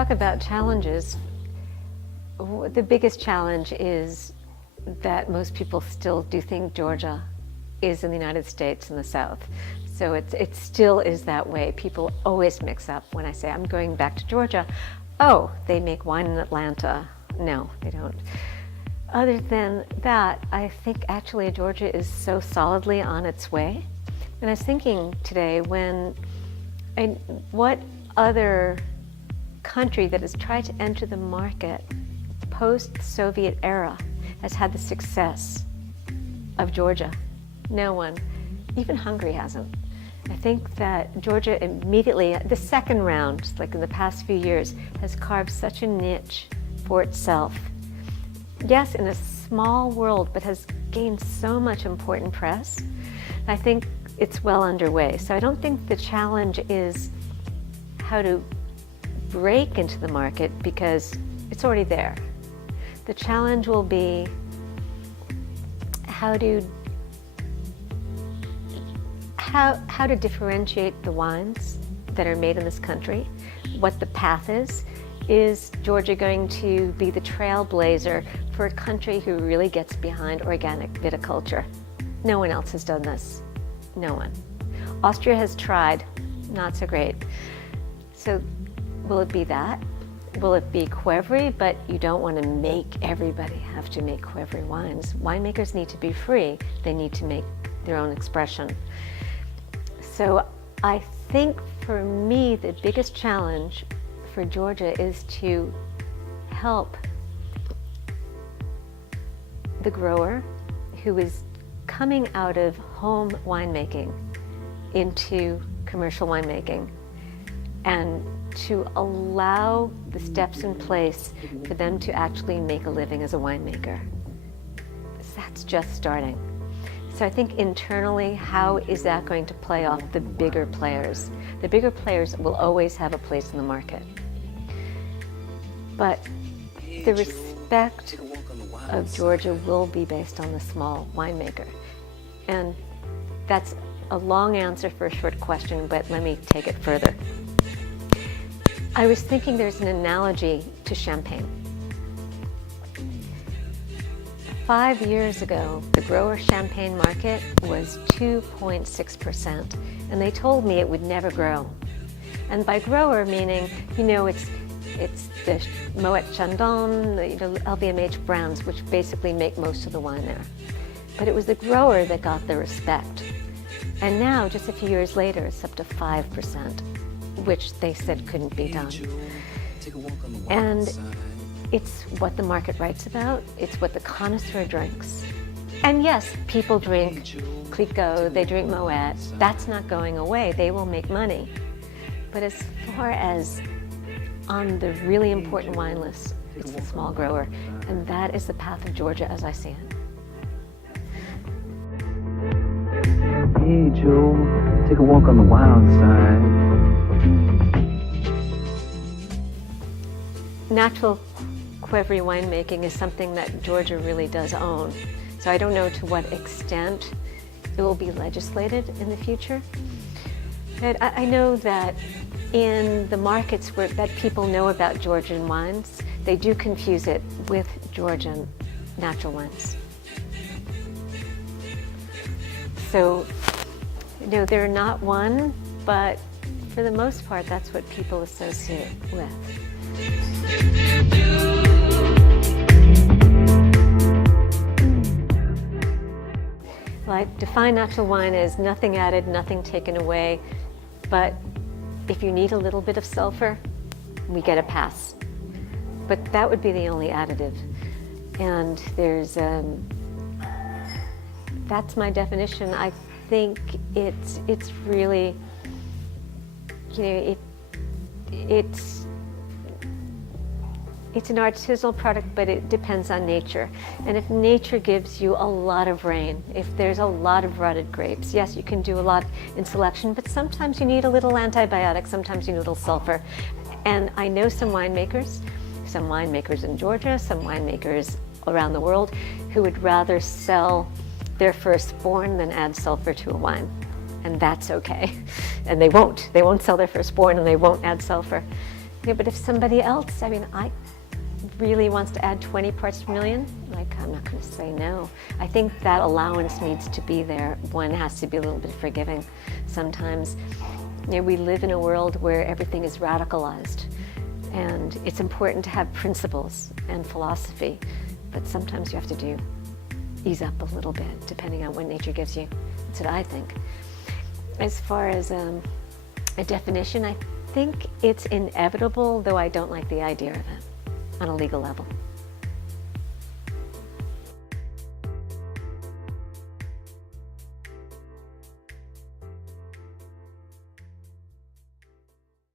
talk about challenges, the biggest challenge is that most people still do think Georgia is in the United States in the South. So it still is that way. People always mix up when I say I'm going back to Georgia. Oh, they make wine in Atlanta. No, they don't. Other than that, I think actually Georgia is so solidly on its way. And I was thinking today what other country that has tried to enter the market post-Soviet era has had the success of Georgia? No one. Even Hungary hasn't. I think that Georgia immediately, the second round, like in the past few years, has carved such a niche for itself. Yes, in a small world, but has gained so much important press. I think it's well underway. So I don't think the challenge is how to break into the market because it's already there. The challenge will be how to differentiate the wines that are made in this country, what the path is. Is Georgia going to be the trailblazer for a country who really gets behind organic viticulture? No one else has done this. No one. Austria has tried, not so great. So will it be that? Will it be Qvevri? But you don't want to make everybody have to make Qvevri wines. Winemakers need to be free. They need to make their own expression. So I think for me, the biggest challenge for Georgia is to help the grower who is coming out of home winemaking into commercial winemaking and to allow the steps in place for them to actually make a living as a winemaker. That's just starting. So I think internally, how is that going to play off the bigger players? The bigger players will always have a place in the market. But the respect of Georgia will be based on the small winemaker. And that's a long answer for a short question, but let me take it further. I was thinking there's an analogy to champagne. 5 years ago, the grower champagne market was 2.6%, and they told me it would never grow. And by grower, meaning, it's the Moet Chandon, the LVMH brands, which basically make most of the wine there. But it was the grower that got the respect. And now, just a few years later, it's up to 5%, which they said couldn't be done. And it's what the market writes about. It's what the connoisseur drinks. And yes, people drink Clicquot, they drink Moet. That's not going away. They will make money. But as far as on the really important wine list, it's the small grower. And that is the path of Georgia as I see it. Hey Joe, take a walk on the wild side. Natural Qvevri winemaking is something that Georgia really does own. So I don't know to what extent it will be legislated in the future. But I know that in the markets that people know about Georgian wines, they do confuse it with Georgian natural wines. So, they're not one, but for the most part, that's what people associate with. I define natural wine as nothing added, nothing taken away, but if you need a little bit of sulfur, we get a pass. But that would be the only additive. And there's, that's my definition. I think it's really, it's an artisanal product, but it depends on nature. And if nature gives you a lot of rain, if there's a lot of rotted grapes, yes, you can do a lot in selection, but sometimes you need a little antibiotic, sometimes you need a little sulfur. And I know some winemakers in Georgia, some winemakers around the world, who would rather sell their firstborn than add sulfur to a wine. And that's okay. And they won't sell their firstborn and they won't add sulfur. Yeah, but if somebody else, I really wants to add 20 parts per million, like, I'm not going to say no. I think that allowance needs to be there. One has to be a little bit forgiving. Sometimes, we live in a world where everything is radicalized, and it's important to have principles and philosophy, but sometimes you have to ease up a little bit, depending on what nature gives you. That's what I think. As far as a definition, I think it's inevitable, though I don't like the idea of it on a legal level.